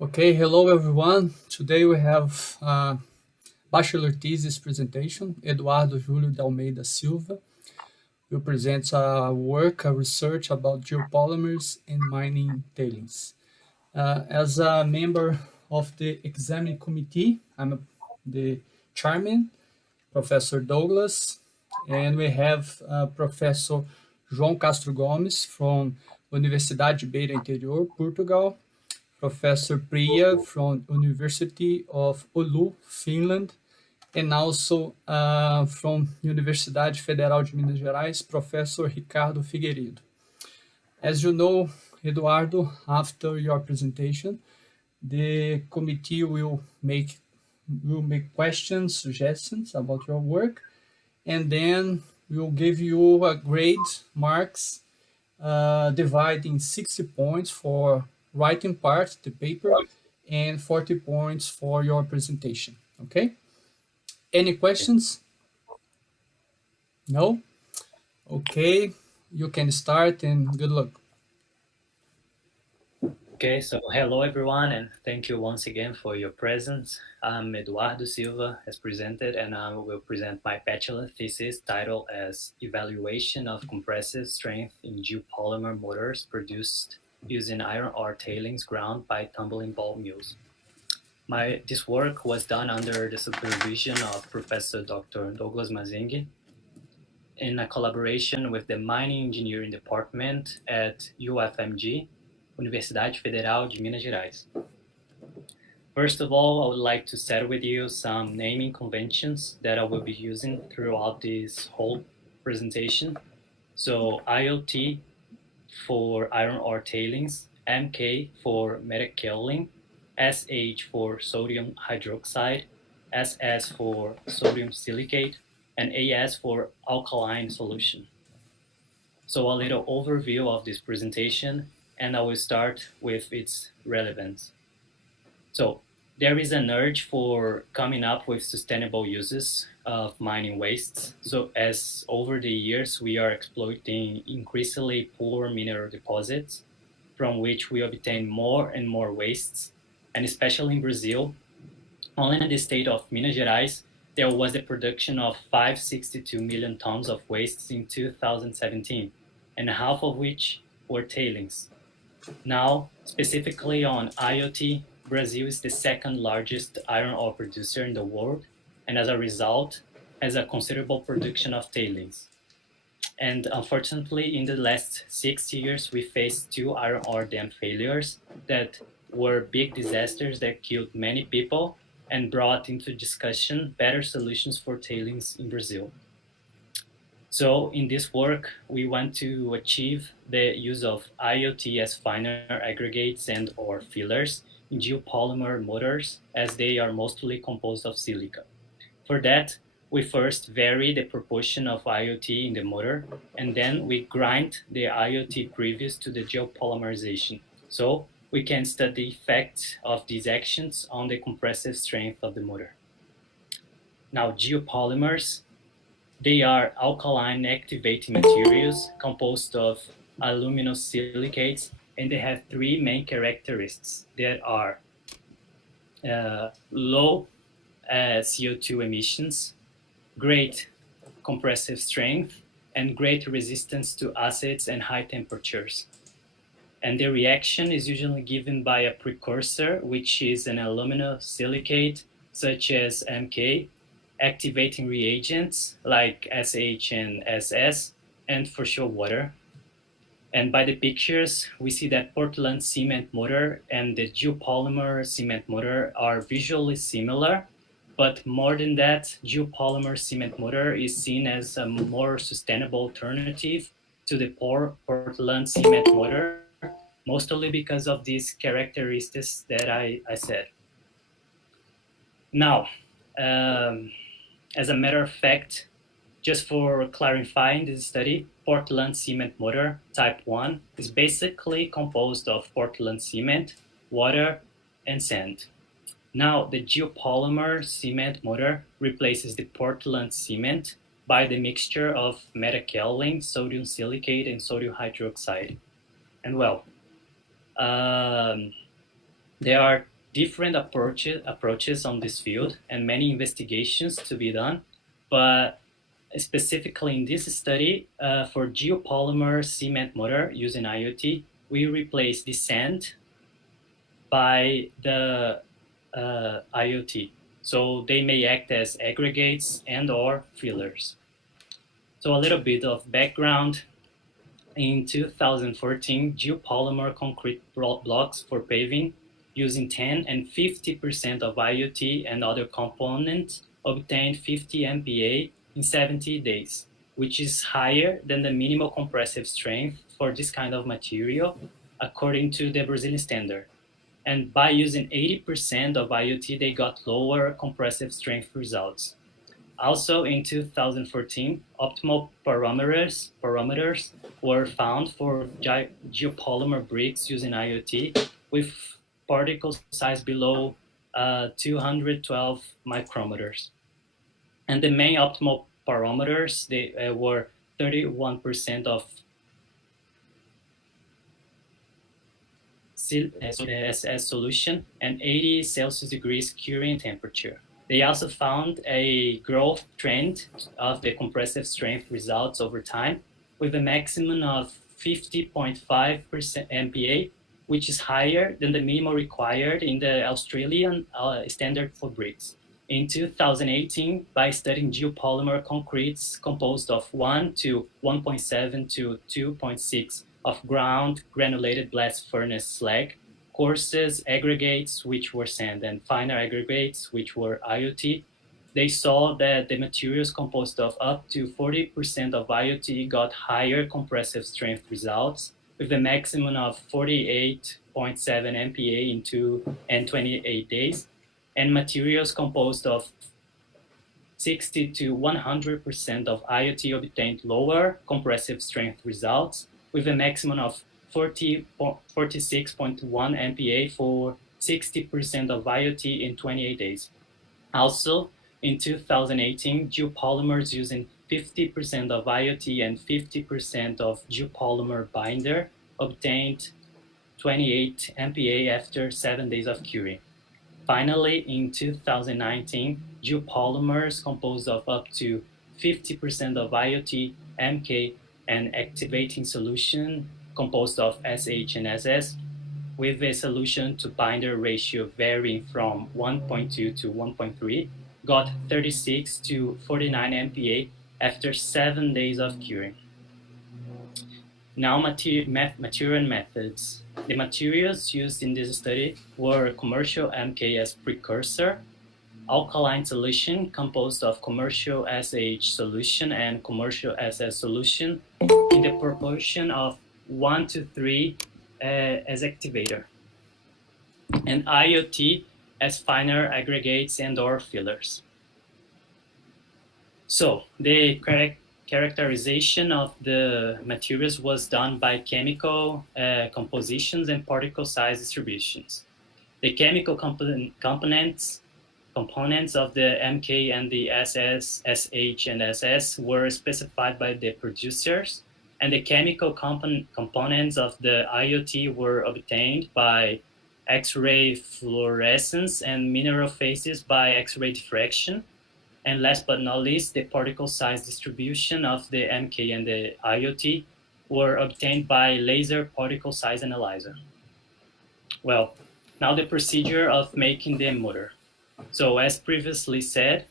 Okay, hello everyone. Today we have bachelor thesis presentation. Eduardo Júlio de Almeida Silva will present a research about geopolymers and mining tailings. As a member of the examining committee, the chairman, Professor Douglas, and we have Professor João Castro Gomes from Universidade Beira Interior, Portugal, Professor Priya from University of Oulu, Finland, and also from Universidade Federal de Minas Gerais, Professor Ricardo Figueiredo. As you know, Eduardo, after your presentation, the committee will make questions, suggestions about your work, and then we'll give you a grade marks dividing 60 points for writing part, the paper, and 40 points for your presentation. Okay? Any questions? No? Okay, you can start and good luck. Okay, so hello everyone, and thank you once again for your presence. I'm Eduardo Silva, as presented, and I will present my bachelor thesis titled as Evaluation of Compressive Strength in Geopolymer Mortars Produced Using Iron Ore Tailings Ground by Tumbling Ball Mills. This work was done under the supervision of Professor Dr. Douglas Mazzinghy in a collaboration with the Mining Engineering Department at UFMG, Universidade Federal de Minas Gerais. First of all, I would like to share with you some naming conventions that I will be using throughout this whole presentation. So IoT for iron ore tailings, MK for metakaolin, SH for sodium hydroxide, SS for sodium silicate, and AS for alkaline solution. So a little overview of this presentation, and I will start with its relevance. So there is an urge for coming up with sustainable uses of mining wastes. So as over the years, we are exploiting increasingly poor mineral deposits from which we obtain more and more wastes. And especially in Brazil, only in the state of Minas Gerais, there was the production of 562 million tons of wastes in 2017, and half of which were tailings. Now, specifically on IoT, Brazil is the second largest iron ore producer in the world, and as a result, has a considerable production of tailings. And unfortunately, in the last 6 years, we faced two iron ore dam failures that were big disasters that killed many people and brought into discussion better solutions for tailings in Brazil. So in this work, we want to achieve the use of IoT as finer aggregates and or fillers in geopolymer mortars, as they are mostly composed of silica. For that, we first vary the proportion of IoT in the mortar, and then we grind the IoT previous to the geopolymerization. So we can study the effect of these actions on the compressive strength of the mortar. Now, geopolymers, they are alkaline activating materials composed of aluminosilicates, and they have three main characteristics that are low CO2 emissions, great compressive strength, and great resistance to acids and high temperatures. And the reaction is usually given by a precursor, which is an aluminosilicate, such as MK, activating reagents like SH and SS, and for sure water. And by the pictures, we see that Portland cement mortar and the geopolymer cement mortar are visually similar, but more than that, geopolymer cement mortar is seen as a more sustainable alternative to the Portland cement mortar, mostly because of these characteristics that I said. Now, as a matter of fact, just for clarifying this study, Portland cement mortar type 1 is basically composed of Portland cement, water, and sand. Now, the geopolymer cement mortar replaces the Portland cement by the mixture of metakaolin, sodium silicate, and sodium hydroxide. And well, um, There are different approaches on this field and many investigations to be done, but specifically in this study, for geopolymer cement mortar using IoT, we replace the sand by the IoT. So they may act as aggregates and or fillers. So a little bit of background. In 2014, geopolymer concrete blocks for paving using 10 and 50% of IoT and other components obtained 50 MPa in 70 days, which is higher than the minimal compressive strength for this kind of material, according to the Brazilian standard. And by using 80% of IoT, they got lower compressive strength results. Also in 2014, optimal parameters were found for geopolymer bricks using IoT with particle size below 212 micrometers. And the main optimal parameters, they were 31% of SS solution and 80 Celsius degrees curing temperature. They also found a growth trend of the compressive strength results over time with a maximum of 50.5% MPa, which is higher than the minimum required in the Australian standard for bricks. In 2018, by studying geopolymer concretes composed of 1 to 1.7 to 2.6 of ground granulated blast furnace slag, coarses aggregates, which were sand, and finer aggregates, which were IoT, they saw that the materials composed of up to 40% of IoT got higher compressive strength results with a maximum of 48.7 MPa in 2 and 28 days, and materials composed of 60 to 100% of IoT obtained lower compressive strength results with a maximum of 46.1 MPa for 60% of IoT in 28 days. Also, in 2018, geopolymers using 50% of IoT and 50% of geopolymer binder obtained 28 MPa after 7 days of curing. Finally, in 2019, geopolymers composed of up to 50% of IoT, MK, and activating solution composed of SH and SS, with a solution to binder ratio varying from 1.2 to 1.3, got 36 to 49 MPa after 7 days of curing. Now, material methods. The materials used in this study were commercial MK as precursor, alkaline solution composed of commercial SH solution and commercial SS solution in the proportion of 1 to 3 as activator, and IoT as finer aggregates and or fillers. So the characterization of the materials was done by chemical compositions and particle size distributions. The chemical components of the MK and the SS, SH, and SS were specified by the producers, and the chemical components of the IoT were obtained by X-ray fluorescence and mineral phases by X-ray diffraction. And last but not least, the particle size distribution of the MK and the IoT were obtained by laser particle size analyzer. Well, now the procedure of making the motor. So as previously said,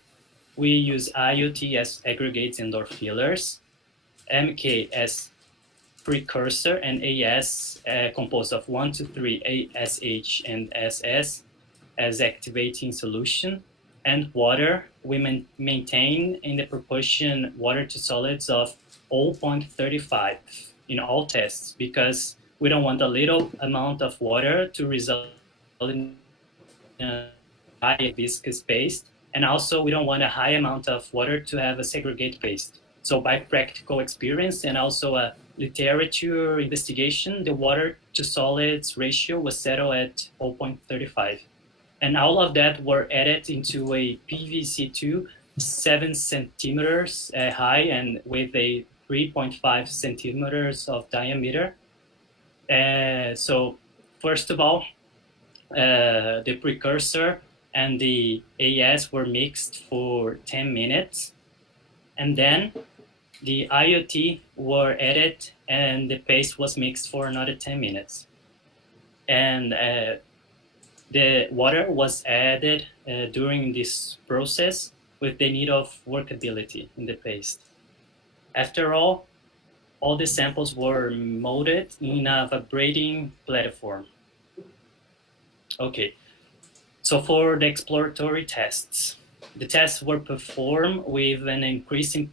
we use IoT as aggregates and or fillers, MK as precursor, and AS composed of 1 to 3 ASH and SS as activating solution, and water we maintain in the proportion water to solids of 0.35 in all tests, because we don't want a little amount of water to result in a high viscous paste, and also we don't want a high amount of water to have a segregate paste. So by practical experience and also a literature investigation, the water to solids ratio was settled at 0.35. And all of that were added into a PVC2 7 centimeters high and with a 3.5 centimeters of diameter. So first of all, the precursor and the AS were mixed for 10 minutes, and then the IoT were added and the paste was mixed for another 10 minutes. And the water was added during this process with the need of workability in the paste. After all the samples were molded in a vibrating platform. Okay, so for the exploratory tests, the tests were performed with an increasing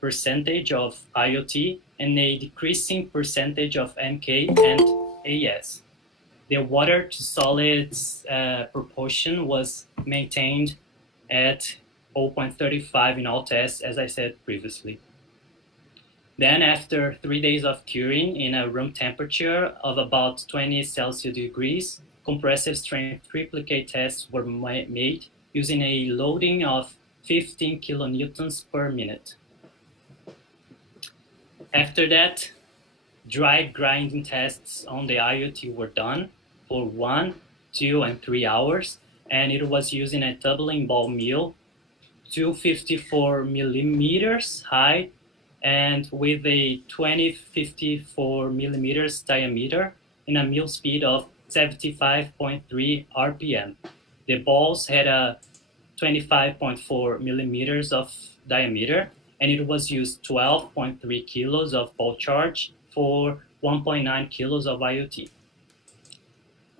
percentage of IoT and a decreasing percentage of MK and AS. The water to solids proportion was maintained at 0.35 in all tests, as I said previously. Then after 3 days of curing in a room temperature of about 20 Celsius degrees, compressive strength triplicate tests were made using a loading of 15 kilonewtons per minute. After that, dry grinding tests on the IoT were done for 1, 2, and 3 hours, and it was using a tumbling ball mill, 254 millimeters high, and with a 2054 millimeters diameter in a mill speed of 75.3 RPM. The balls had a 25.4 millimeters of diameter, and it was used 12.3 kilos of ball charge for 1.9 kilos of IoT.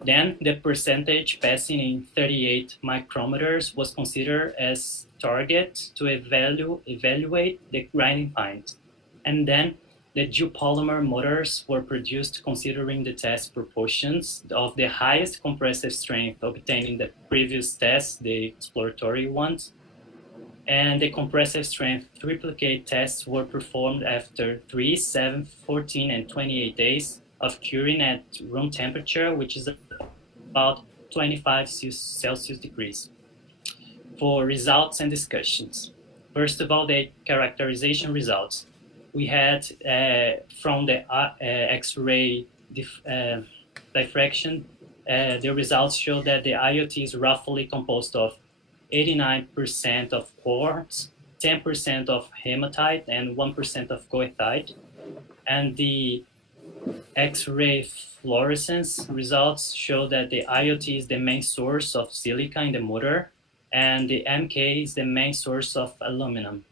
Then the percentage passing in 38 micrometers was considered as target to evaluate the grinding point. And then the geopolymer mortars were produced considering the test proportions of the highest compressive strength obtained in the previous test, the exploratory ones. And the compressive strength triplicate tests were performed after 3, 7, 14, and 28 days of curing at room temperature, which is about 25 Celsius degrees. For results and discussions. First of all, the characterization results. We had from the X-ray diffraction, the results show that the IoT is roughly composed of 89% of quartz, 10% of hematite, and 1% of goethite. And the X-ray fluorescence results show that the IoT is the main source of silica in the motor, and the MK is the main source of aluminum.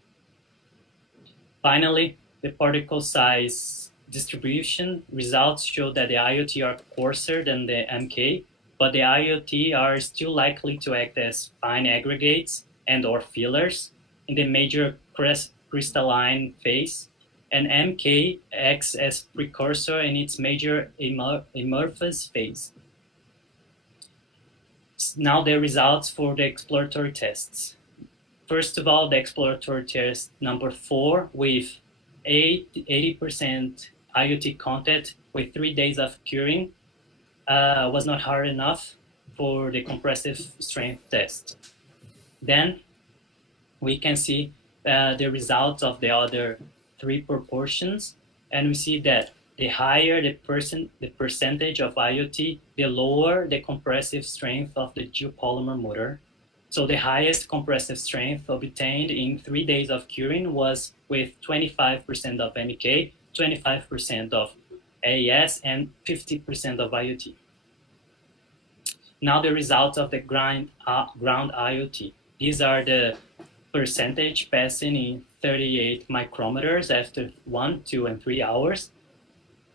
Finally, the particle size distribution results show that the IoT are coarser than the MK, but the IoT are still likely to act as fine aggregates and or fillers in the major crystalline phase, and MK acts as precursor in its major amorphous phase. Now the results for the exploratory tests. First of all, the exploratory test number 4 with 80% IoT content with 3 days of curing was not hard enough for the compressive strength test. Then we can see the results of the other 3 proportions, and we see that the higher the percentage of IoT, the lower the compressive strength of the geopolymer motor. So the highest compressive strength obtained in 3 days of curing was with 25% of MEK, 25% of AES, and 50% of IoT. Now the results of the ground IoT. These are the percentage passing in 38 micrometers after 1, 2, and 3 hours.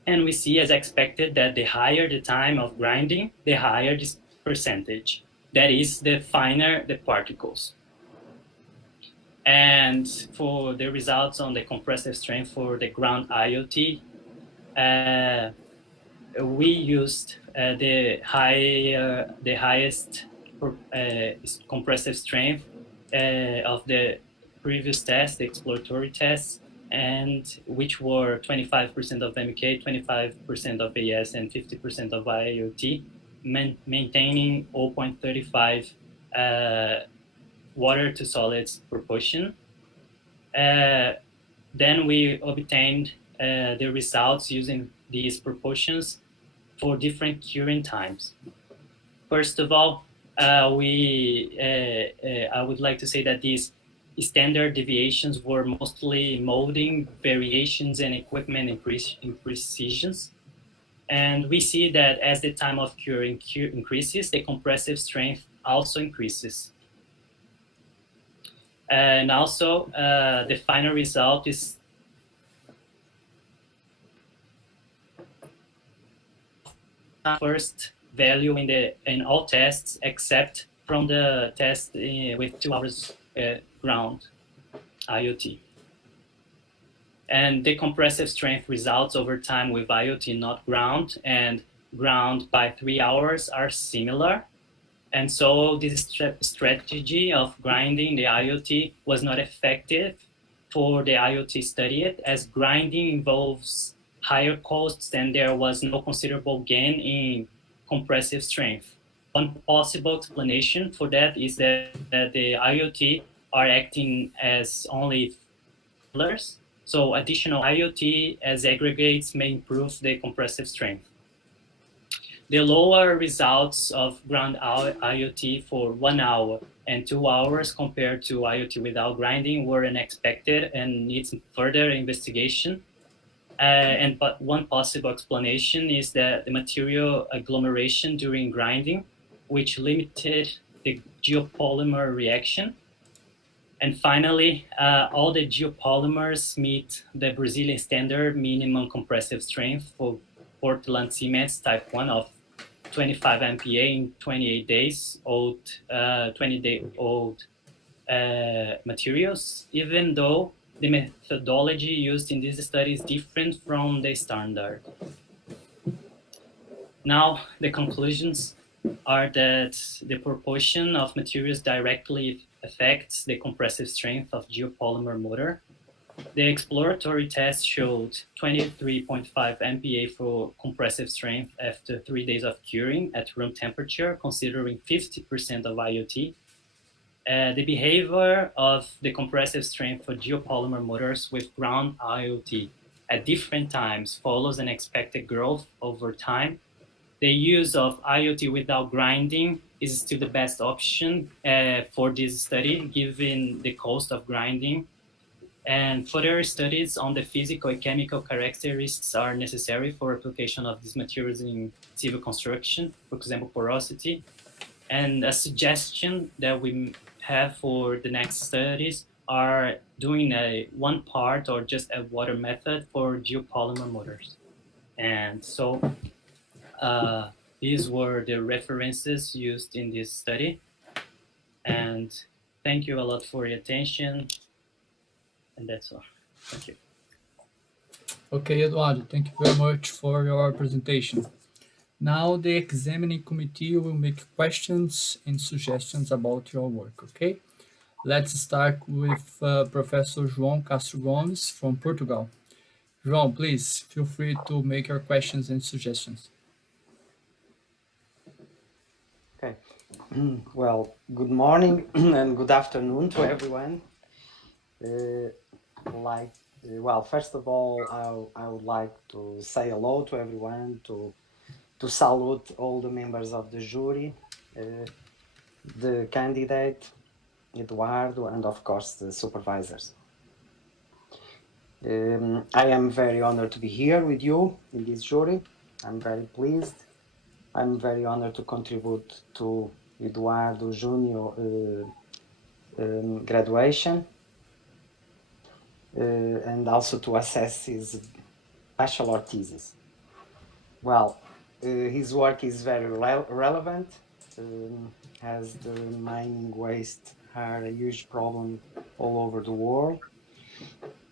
And we see, as expected, that the higher the time of grinding, the higher this percentage. That is, the finer the particles. And for the results on the compressive strength for the ground IoT, we used the highest compressive strength of the previous test, the exploratory tests, and which were 25% of MEK, 25% of AS, and 50% of IoT, maintaining 0.35 water to solids proportion. Then we obtained the results using these proportions for different curing times. First of all, I would like to say that these standard deviations were mostly molding variations and equipment imprecisions. And we see that as the time of curing increases, the compressive strength also increases. And also, the final result is first value in all tests except from the test with 2 hours ground IoT. And the compressive strength results over time with IoT not ground and ground by 3 hours are similar. And so this strategy of grinding the IoT was not effective for the IoT study, as grinding involves higher costs and there was no considerable gain in compressive strength. One possible explanation for that is that the IoT are acting as only fillers. So additional IoT as aggregates may improve the compressive strength. The lower results of ground IoT for 1 hour and 2 hours compared to IoT without grinding were unexpected and needs further investigation. But one possible explanation is that the material agglomeration during grinding, which limited the geopolymer reaction. And finally, all the geopolymers meet the Brazilian standard minimum compressive strength for Portland cements type 1 of 25 MPa in 28 days old, 20-day-old materials, even though the methodology used in this study is different from the standard. Now, the conclusions are that the proportion of materials directly affects the compressive strength of geopolymer motor. The exploratory test showed 23.5 MPa for compressive strength after 3 days of curing at room temperature, considering 50% of IoT. The behavior of the compressive strength for geopolymer motors with ground IoT at different times follows an expected growth over time. The use of IoT without grinding is still the best option for this study, given the cost of grinding. And further studies on the physical and chemical characteristics are necessary for application of these materials in civil construction, for example, porosity. And a suggestion that we have for the next studies are doing a one part or just a water method for geopolymer motors. And so these were the references used in this study. And thank you a lot for your attention. And that's all. Thank you. Okay, Eduardo, thank you very much for your presentation. Now the examining committee will make questions and suggestions about your work, okay? Let's start with Professor João Castro Gomes from Portugal. João, please feel free to make your questions and suggestions. Okay. Well, good morning and good afternoon to everyone. Well, first of all, I would like to say hello to everyone, to salute all the members of the jury, the candidate, Eduardo, and of course the supervisors. I am very honored to be here with you in this jury. I'm very pleased. I'm very honored to contribute to Eduardo Júnio graduation and also to assess his bachelor thesis. Well, his work is very relevant, as the mining waste are a huge problem all over the world,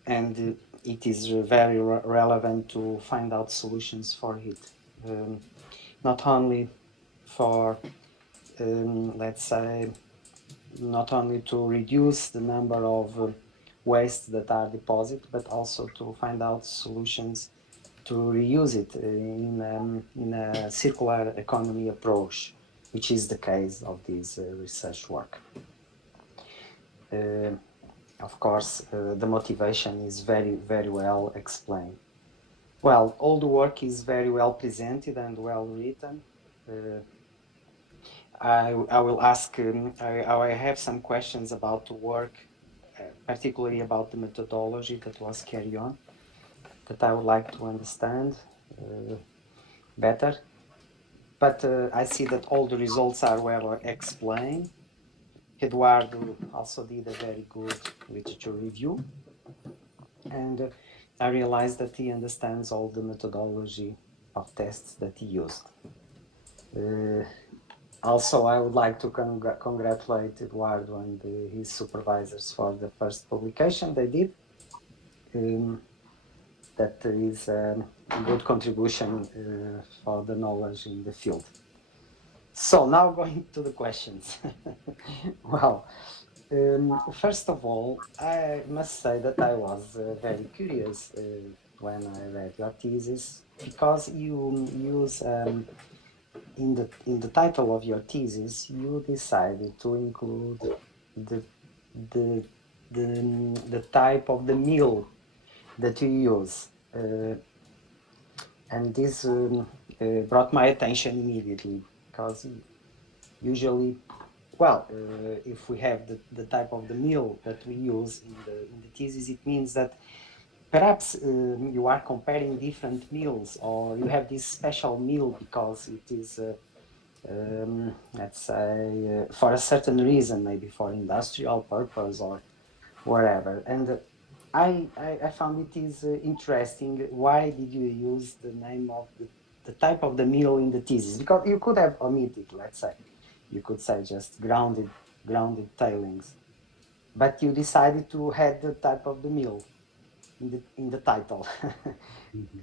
and it is very relevant to find out solutions for it. Not only for, let's say, not only to reduce the number of wastes that are deposited, but also to find out solutions to reuse it in a circular economy approach, which is the case of this research work. Of course, the motivation is very, very well explained. Well, all the work is very well presented and well written. I will ask, I have some questions about the work, particularly about the methodology that was carried on, that I would like to understand better. But I see that all the results are well explained. Eduardo also did a very good literature review. And I realized that he understands all the methodology of tests that he used. Also, I would like to congratulate Eduardo and his supervisors for the first publication they did. That is a good contribution for the knowledge in the field. So now going to the questions. Well, first of all, I must say that I was very curious when I read your thesis, because you use in the title of your thesis, you decided to include the the the type of the mill that you use, and this brought my attention immediately, because usually, well, if we have the type of the mill that we use in the thesis, it means that perhaps you are comparing different mills, or you have this special mill because it is, let's say, for a certain reason, maybe for industrial purpose or whatever. And I found it is interesting. Why did you use the name of the type of the mill in the thesis? Because you could have omitted, let's say. You could say just grounded tailings. But you decided to add the type of the mill in the title.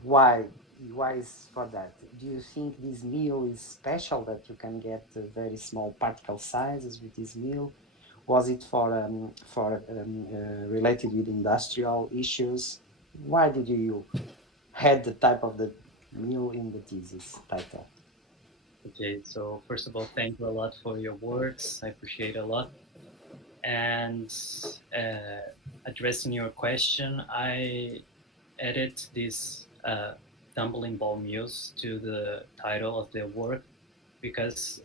Why is for that? Do you think this mill is special, that you can get very small particle sizes with this mill? Was it for related with industrial issues? Why did you had the type of the mill in the thesis title? Okay, so first of all, thank you a lot for your words. I appreciate a lot. And addressing your question, I added this tumbling ball mills to the title of the work because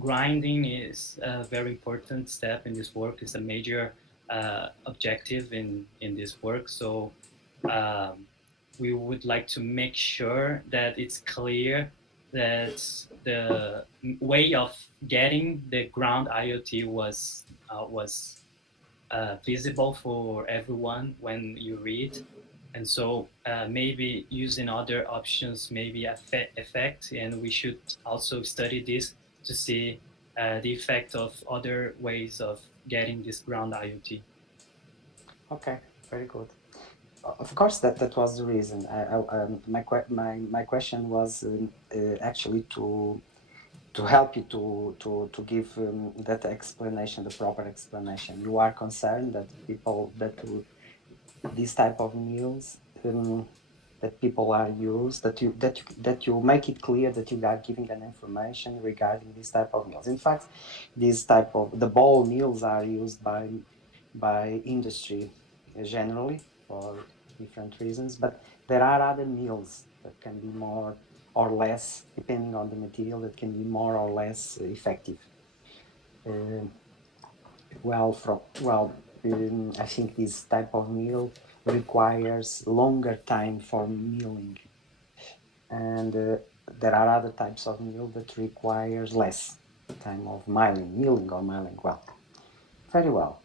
grinding is a very important step in this work. It's a major objective in this work. So we would like to make sure that it's clear that the way of getting the ground IoT was visible for everyone when you read. And so maybe using other options maybe effect, and we should also study this to see the effect of other ways of getting this ground IoT. Okay, very good. Of course, that was the reason. My question was actually to help you to give that explanation, the proper explanation. You are concerned that people these type of meals that people are used, that you make it clear that you are giving an information regarding this type of meals. In fact, this type of the ball meals are used by industry generally for different reasons, but there are other meals that can be more or less, depending on the material, that can be more or less effective. I think this type of meal requires longer time for milling, and there are other types of meal that requires less time of milling or milling. Well, very well.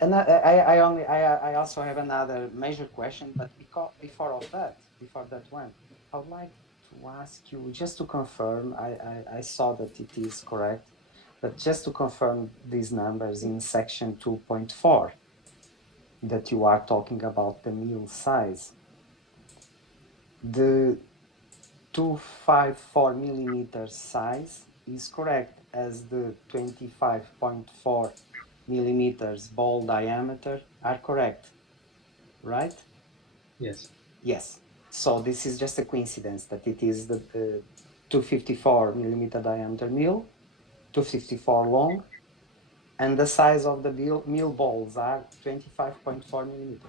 And I also have another major question, but before that one, I would like to ask you just to confirm. I saw that it is correct, but just to confirm these numbers in section 2.4, that you are talking about the mill size. The 254 millimeter size is correct, as the 25.4 millimeters ball diameter are correct, right? Yes. Yes. So this is just a coincidence that it is the 254 millimeter diameter mill, 254 long, and the size of the mill balls are 25.4 millimeter.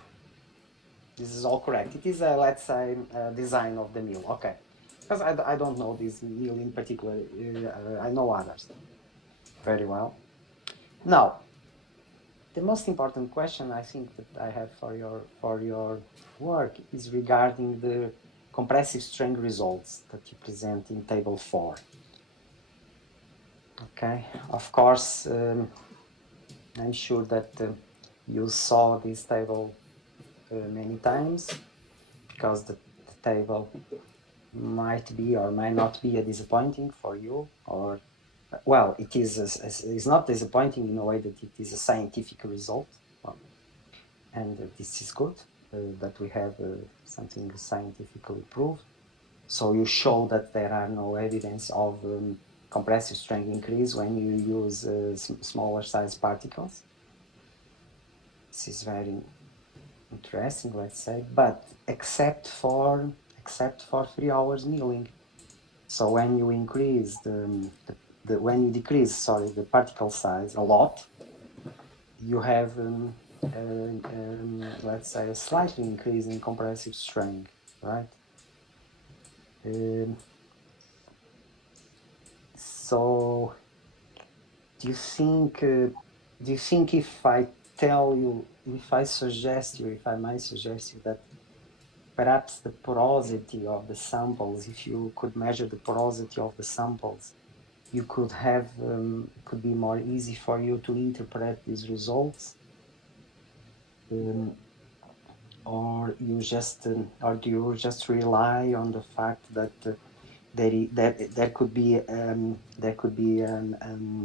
This is all correct. It is a, let's say, a design of the mill. Okay. because I don't know this mill in particular. I know others very well. Now, the most important question I think that I have for your work is regarding the compressive strain results that you present in table 4. Okay, of course, I'm sure that you saw this table many times, because the table might be or might not be a disappointing for you, or well, it is it's not disappointing in a way that it is a scientific result, and this is good that we have something scientifically proved. So you show that there are no evidence of compressive strength increase when you use smaller size particles. This is very interesting, let's say, but except for 3 hours milling. So when you increase when you decrease, sorry, the particle size a lot, you have let's say a slight increase in compressive strength, right? So do you think if I tell you, if I suggest you, if I might suggest you that perhaps the porosity of the samples, if you could measure the porosity of the samples, you could have, could be more easy for you to interpret these results? Or you just, or do you just rely on the fact that there could be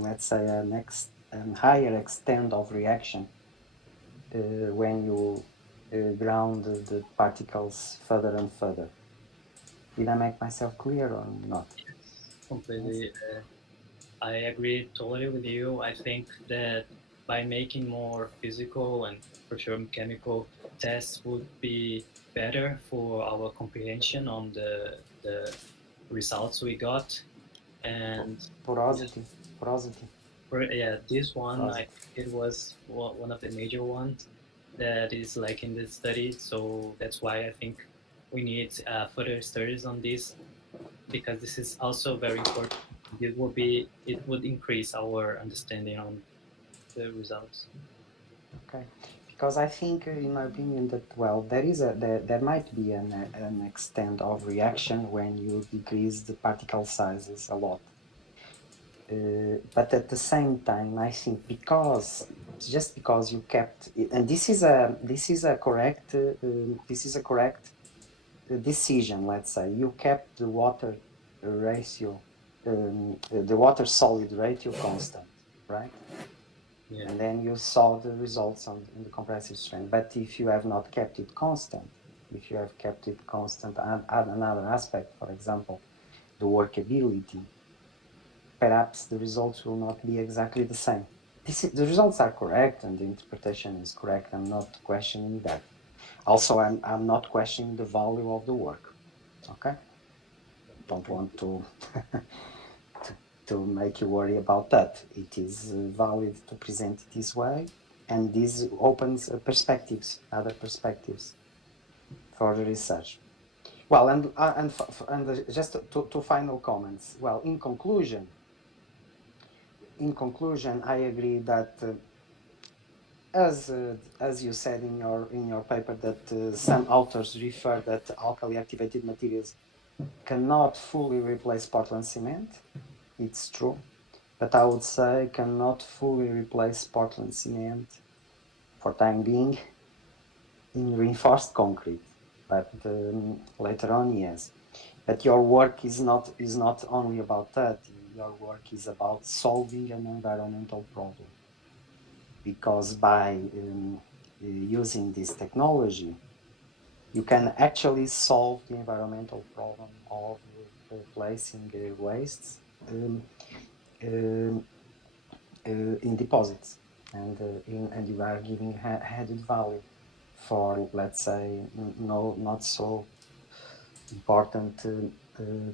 let's say a next higher extent of reaction when you ground the particles further and further? Did I make myself clear or not? Completely. I agree totally with you. I think that by making more physical and for sure chemical tests would be better for our comprehension on the results we got. And Porosity. yeah, this one, Porosity. I think it was one of the major ones that is like in the study. So that's why I think we need further studies on this, because this is also very important. It would increase our understanding on the results. Okay, because I think, in my opinion, that well, there might be an extent of reaction when you decrease the particle sizes a lot. But at the same time, I think just because you kept it, and this is a correct decision. Let's say you kept the water ratio, the water solid ratio constant, right? Yeah. And then you saw the results in the compressive strain. But if you have not kept it constant, if you have kept it constant and add another aspect, for example, the workability, perhaps the results will not be exactly the same. The results are correct and the interpretation is correct. I'm not questioning that. Also, I'm not questioning the value of the work. Okay? Don't want to to make you worry about that. It is valid to present it this way, and this opens other perspectives for the research. Well, and just two final comments. Well, in conclusion, I agree that as you said in your paper, that some authors refer that alkali activated materials cannot fully replace Portland cement. It's true, but I would say cannot fully replace Portland cement for time being in reinforced concrete. But later on, yes. But your work is not only about that. Your work is about solving an environmental problem, because by using this technology, you can actually solve the environmental problem of placing wastes in deposits, and you are giving added value for, let's say, not so important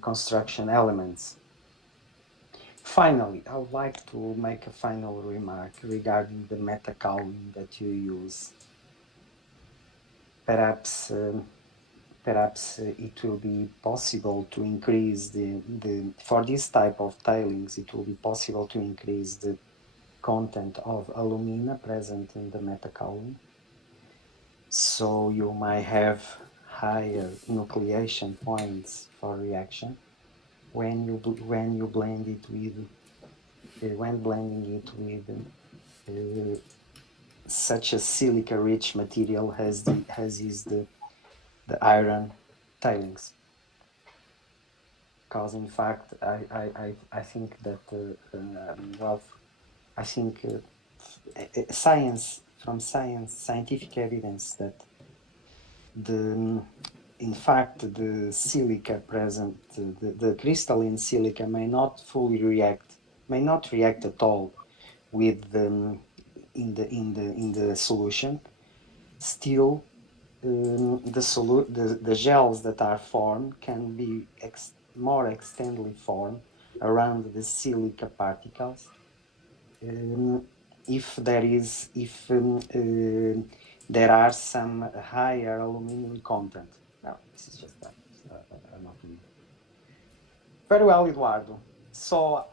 construction elements. Finally, I would like to make a final remark regarding the metakaolin that you use. Perhaps perhaps it will be possible to increase for this type of tailings, it will be possible to increase the content of alumina present in the metakaolin. So you might have higher nucleation points for reaction when you blend it with when blending it with such a silica-rich material as is the iron tailings. Because in fact, I think that well, I think scientific evidence that in fact the silica present, the crystalline silica may not react at all with in the solution. Still, the gels that are formed can be more extensively formed around the silica particles if there are some higher aluminum content. Now, this is just an opinion. Very well, Eduardo. So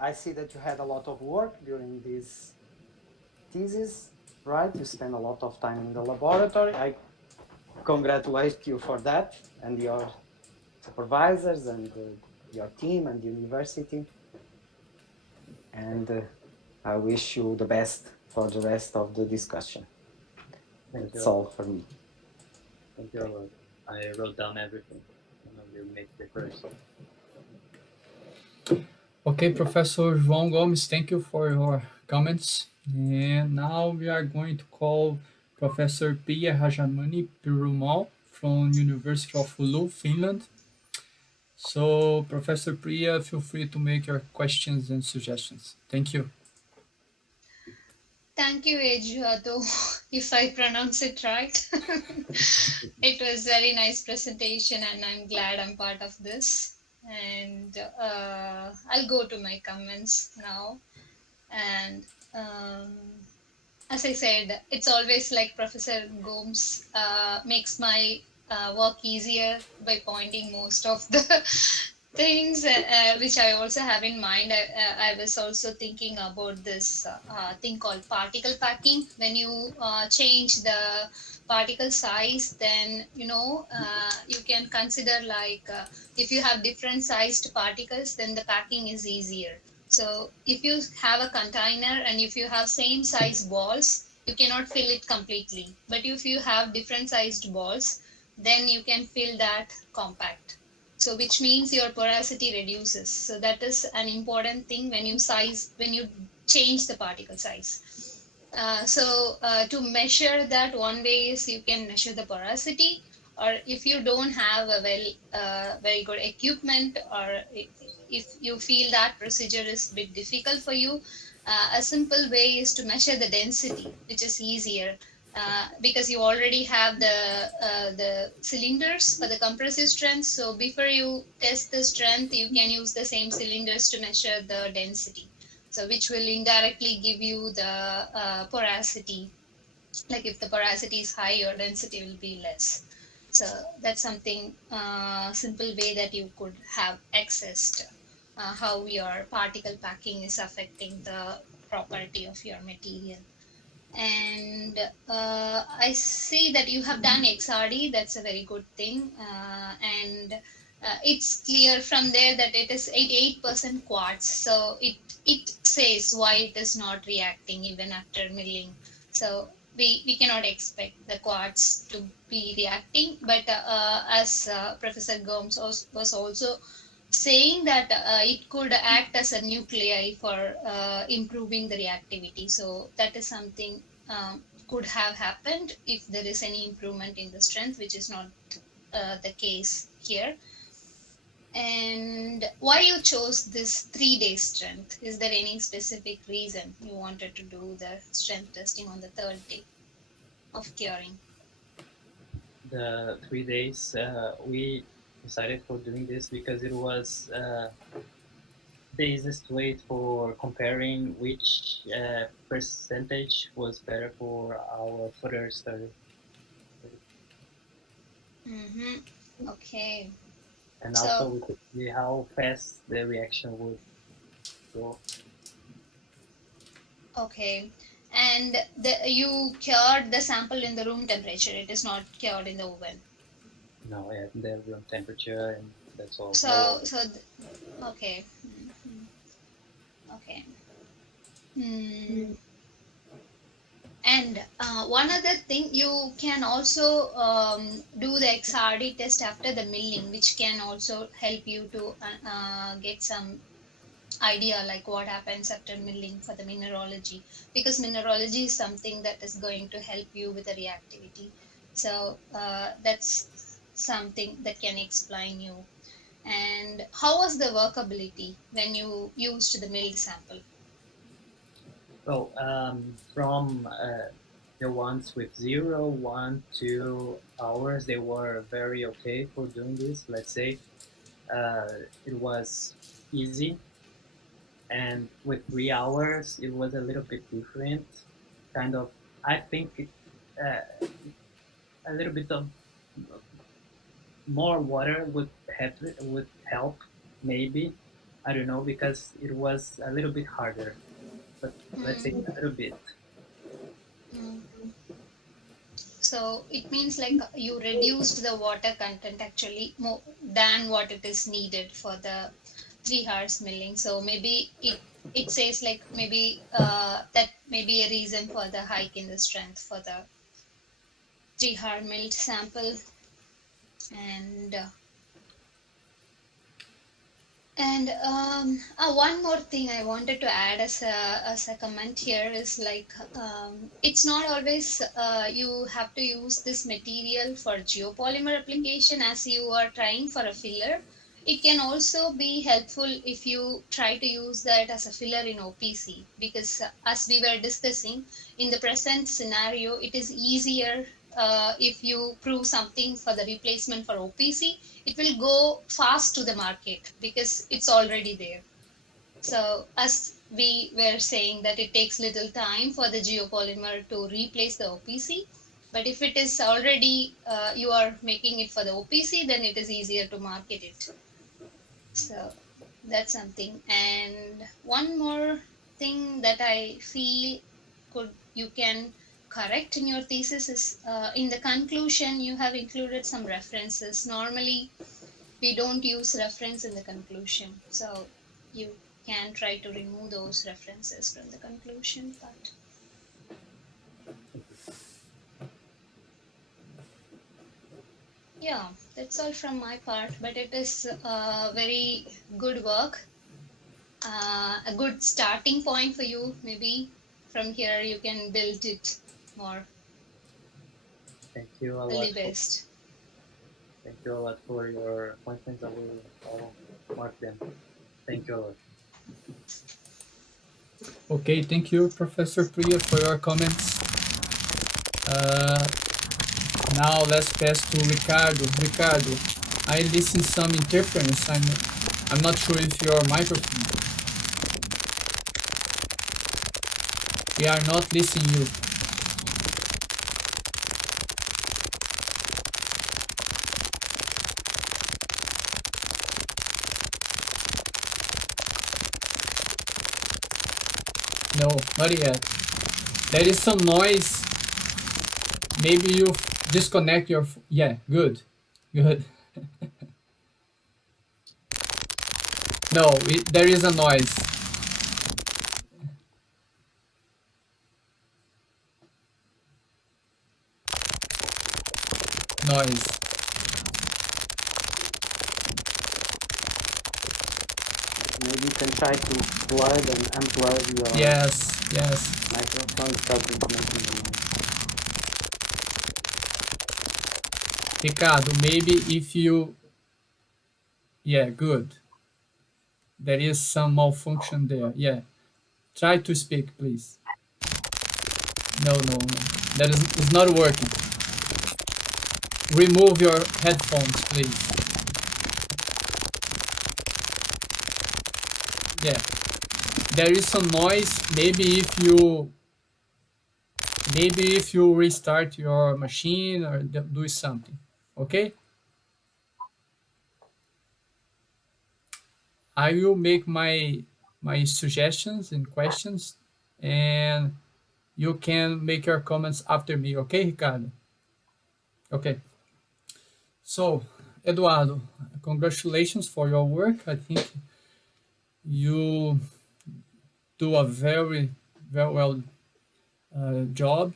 I see that you had a lot of work during this thesis, right? You spent a lot of time in the laboratory. I congratulate you for that, and your supervisors and your team and the university. And I wish you the best for the rest of the discussion. That's all for me. Thank you. I wrote down everything, and I will make the first. Okay, Professor João Gomes, thank you for your comments. And now we are going to call Professor Priyadharshini Perumal from University of Oulu, Finland. So, Professor Priya, feel free to make your questions and suggestions. Thank you. Thank you, Eduardo, if I pronounce it right. It was very nice presentation, and I'm glad I'm part of this. And I'll go to my comments now. And as I said, it's always like Professor Gomes makes my work easier by pointing most of the things which I also have in mind. I was also thinking about this thing called particle packing. When you change the particle size, then you can consider like if you have different sized particles, then the packing is easier. So if you have a container and if you have same size balls, you cannot fill it completely. But if you have different sized balls, then you can fill that compact. So which means your porosity reduces. So that is an important thing when you change the particle size. To measure that, one way is you can measure the porosity, or if you don't have a very good equipment, or if you feel that procedure is a bit difficult for you, a simple way is to measure the density, which is easier. Because you already have the cylinders for the compressive strength. So before you test the strength, you can use the same cylinders to measure the density. So which will indirectly give you the porosity. Like if the porosity is high, your density will be less. So that's something simple way that you could have accessed how your particle packing is affecting the property of your material. And I see that you have done XRD. That's a very good thing. And it's clear from there that it is 88% quartz. So it says why it is not reacting even after milling. So we cannot expect the quartz to be reacting. But as Professor Gomes was also saying that it could act as a nuclei for improving the reactivity. So that is something could have happened if there is any improvement in the strength, which is not the case here. And why you chose this 3-day strength? Is there any specific reason you wanted to do the strength testing on the 3rd day of curing? The 3 days, we decided for doing this because it was the easiest way for comparing which percentage was better for our further study. Okay. And So, also we could see how fast the reaction would go. okay. And you cured the sample in the room temperature. It is not cured in the oven. No, at the room temperature, and that's all. So, okay. Okay. Hmm. And one other thing, you can also do the XRD test after the milling, which can also help you to get some idea like what happens after milling for the mineralogy, because mineralogy is something that is going to help you with the reactivity. So that's something that can explain you. And how was the workability when you used the milled sample? So from the ones with 0, 1, 2 hours, they were very okay for doing this. Let's say it was easy, and with 3 hours, it was a little bit different. Kind of, I think a little bit of more water would help, maybe. I don't know, because it was a little bit harder, but let's say Mm, a little bit. mm. So it means like you reduced the water content actually more than what it is needed for the 3 hours milling. So maybe it says like maybe that may be a reason for the hike in the strength for the 3 hour milled sample. And one more thing I wanted to add as a comment here is like it's not always you have to use this material for geopolymer application as you are trying for a filler. It can also be helpful if you try to use that as a filler in OPC, because as we were discussing in the present scenario, it is easier if you prove something for the replacement for OPC, it will go fast to the market because it's already there. So as we were saying that it takes little time for the geopolymer to replace the OPC, but if it is already you are making it for the OPC, then it is easier to market it. So that's something. And one more thing that I feel could you can correct in your thesis is in the conclusion you have included some references. Normally we don't use reference in the conclusion, so you can try to remove those references from the conclusion part. Yeah, that's all from my part, but it is very good work, a good starting point for you. Maybe from here you can build it more. Thank you a All lot the for best. thank you a lot for your questions. I will all mark them. Thank you a lot. Okay, thank you, Professor Priya, for your comments. Uh, Now let's pass to Ricardo. Ricardo, I listen some interference. I'm not sure if your microphone. We are not listening you. No, not yet. There is some noise. Maybe you disconnect your. Yeah, good, good. No, there is a noise. Noise. Maybe you can try to plug and unplug your Yes, yes. microphone, probably making the noise. Ricardo, maybe if you. Yeah, good. There is some malfunction there. Yeah. Try to speak, please. No, no, no. That is it's not working. Remove your headphones, please. Yeah. There is some noise. Maybe if you restart your machine or do something. Okay? I will make my suggestions and questions, and you can make your comments after me, okay, Ricardo? Okay. So, Eduardo, congratulations for your work. I think you do a very well job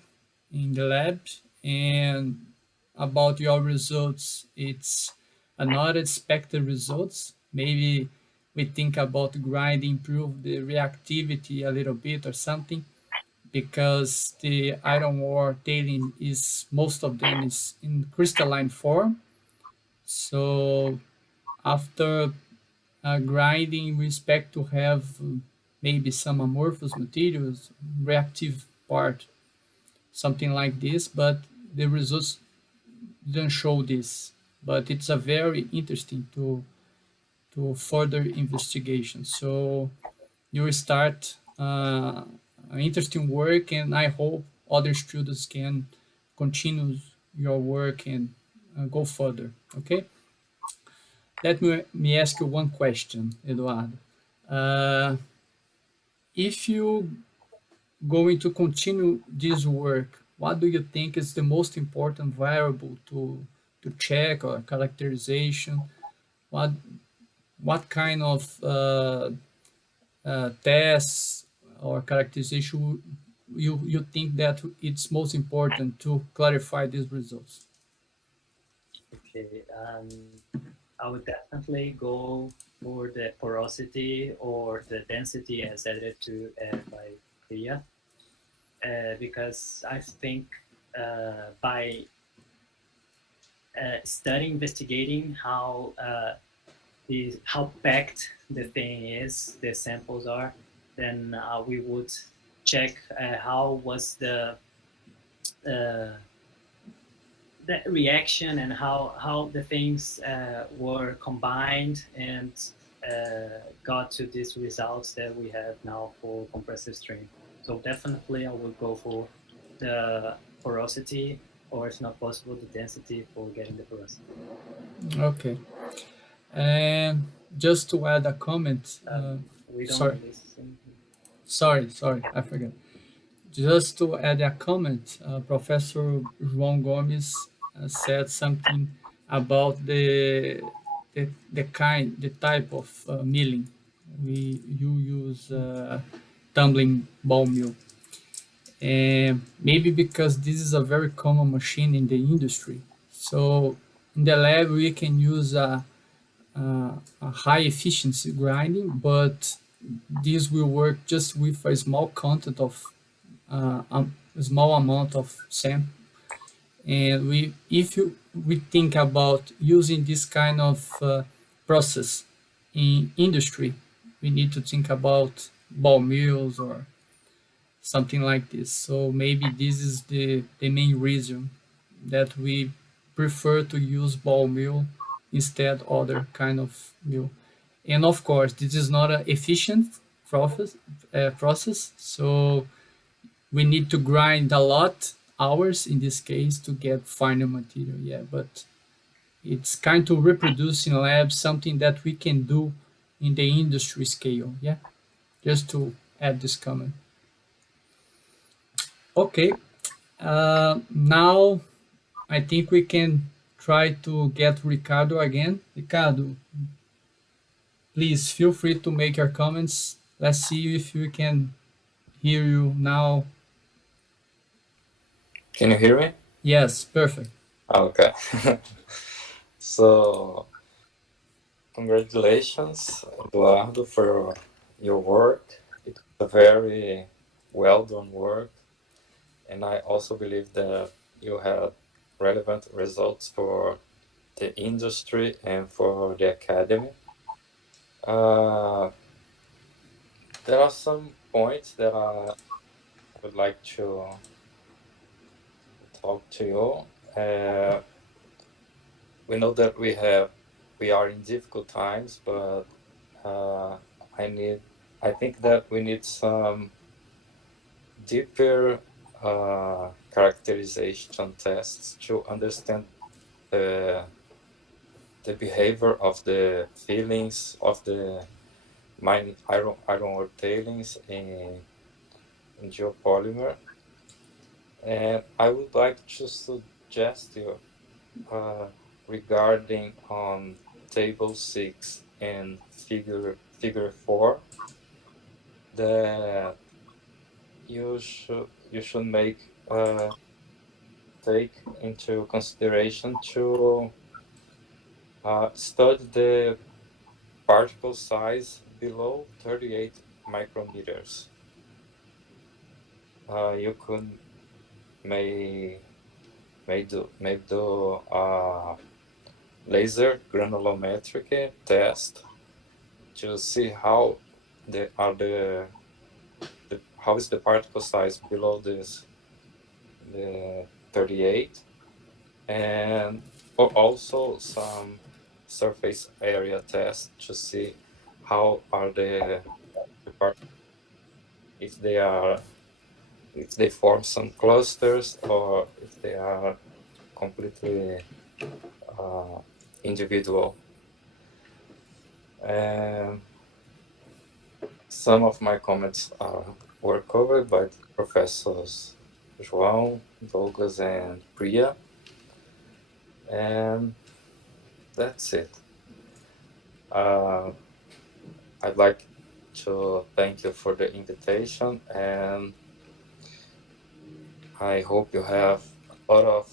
in the lab, and about your results, it's not expected results. Maybe we think about grind improve the reactivity a little bit or something, because the iron ore tailing is most of them is in crystalline form. So after grinding, we expect to have maybe some amorphous materials, reactive part, something like this, but the results didn't show this. But it's a very interesting to further investigation. So you will start interesting work, and I hope other students can continue your work and go further. Okay. Let me ask you one question, Eduardo. Uh, if you going to continue this work, what do you think is the most important variable to check or characterization? What what kind of tests or characterization you think that it's most important to clarify these results? Okay, I would definitely go for the porosity or the density as added to by Priya, because I think by studying, investigating how packed the thing is, the samples are, then we would check how was uh, the reaction and how the things were combined and got to these results that we have now for compressive stream. So definitely I would go for the porosity, or if not possible, the density for getting the porosity. Okay. And just to add a comment, We sorry, don't listen. sorry, I forgot. Just to add a comment, Professor João Gomes said something about the type of milling. You use tumbling ball mill, and maybe because this is a very common machine in the industry. So in the lab we can use a high efficiency grinding, but this will work just with a small content of a small amount of sample. And we think about using this kind of process in industry, we need to think about ball mills or something like this. So maybe this is the main reason that we prefer to use ball mill instead other kind of mill. And of course, this is not an efficient process, so we need to grind a lot hours in this case to get final material. Yeah, but it's kind of reproduce in lab something that we can do in the industry scale. Yeah, just to add this comment. Okay, now I think we can try to get Ricardo again. Ricardo, please feel free to make your comments. Let's see if we can hear you now. Can you hear me? Yes, perfect. Okay. So, congratulations, Eduardo, for your work. It's a very well done work. And I also believe that you had relevant results for the industry and for the academy. There are some points that I would like to talk to you. We know that we are in difficult times, but I think that we need some deeper characterization tests to understand the behavior of the fillings of the mine iron ore tailings in geopolymer. And I would like to suggest you regarding on table 6 and figure 4 that you should make take into consideration to study the particle size below 38 micrometers. You could may do laser granulometric test to see how how is the particle size below the 38, and also some surface area test to see how are the if they form some clusters or if they are completely individual. And some of my comments were covered by Professors João, Douglas, and Priya. And that's it. I'd like to thank you for the invitation, and I hope you have a lot of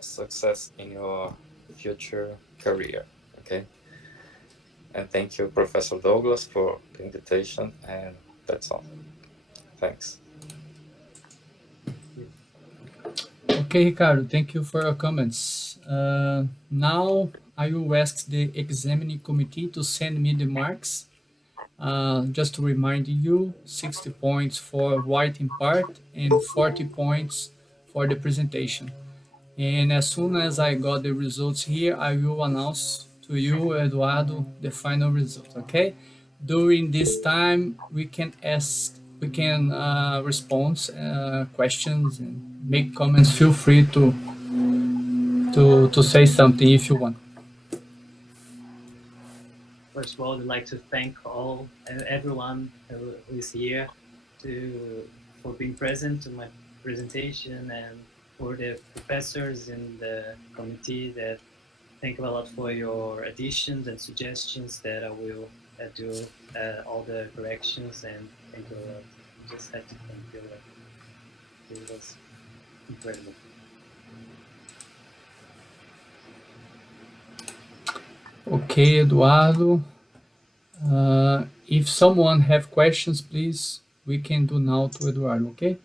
success in your future career. Okay. And thank you, Professor Douglas, for the invitation, and that's all. Thanks. Okay, Ricardo, thank you for your comments. Now I will ask the examining committee to send me the marks. Just to remind you, 60 points for writing part and 40 points for the presentation. And as soon as I got the results here, I will announce to you, Eduardo, the final result, okay? During this time, we can respond questions and make comments. Feel free to say something if you want. First of all, I'd like to thank everyone who is here for being present to my presentation, and for the professors in the committee that thank you a lot for your additions and suggestions that I will do all the corrections, and thank you a lot. Just have to thank you a lot. It was incredible. Okay, Eduardo. If someone have questions, please, we can do now to Eduardo, okay?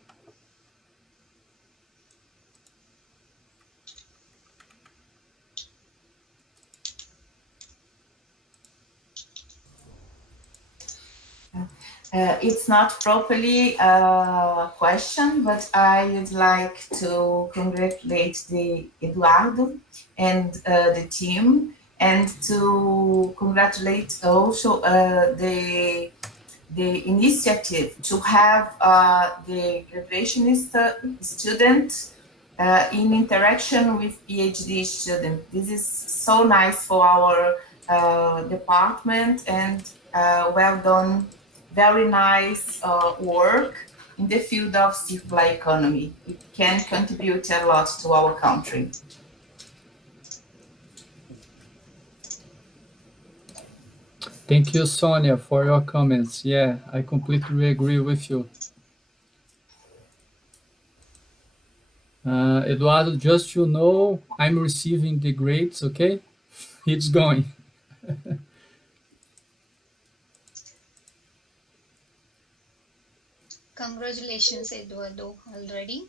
It's not properly a question, but I would like to congratulate the Eduardo and the team, and to congratulate also the initiative to have the graduation student in interaction with PhD student. This is so nice for our department, and well done. Very nice work in the field of circular economy. It can contribute a lot to our country. Thank you, Sonia, for your comments. Yeah, I completely agree with you. Eduardo, just you know, I'm receiving the grades, okay? It's going. Congratulations, Eduardo, already.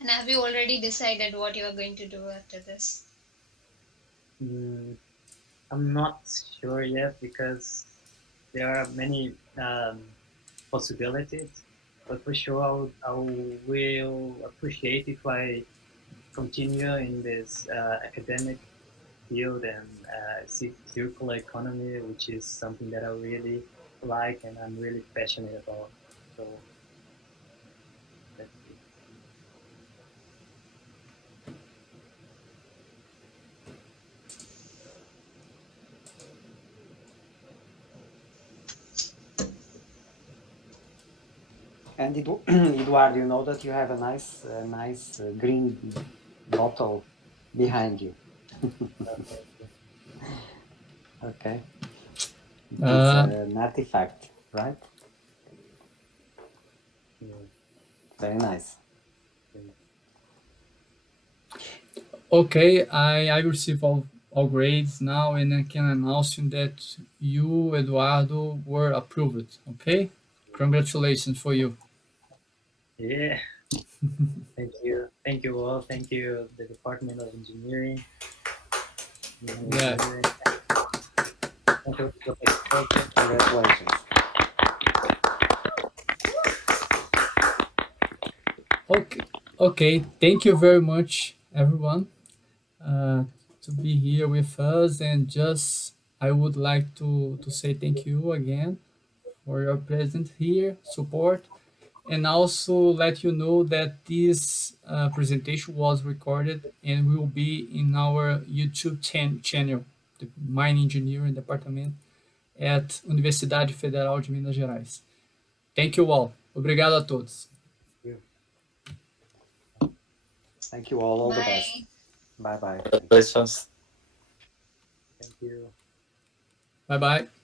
And have you already decided what you are going to do after this? I'm not sure yet, because there are many possibilities, but for sure I will appreciate if I continue in this academic field and circular economy, which is something that I really like and I'm really passionate about. So that's it. And Eduardo, you know that you have a nice green bottle behind you. Okay. It's an artifact, right? Very nice. Okay, I received all grades now, and I can announce you that you, Eduardo, were approved. Okay, congratulations for you. Yeah. Thank you all. Thank you, the Department of Engineering. Yeah. Thank you. Congratulations. Okay. Thank you very much, everyone, to be here with us. And just I would like to say thank you again for your presence here, support, and also let you know that this presentation was recorded and will be in our YouTube channel, the Mine Engineering Department at Universidade Federal de Minas Gerais. Thank you all. Obrigado a todos. Thank you all. All the best. Bye. Bye-bye. Congratulations. Thank you. Bye bye.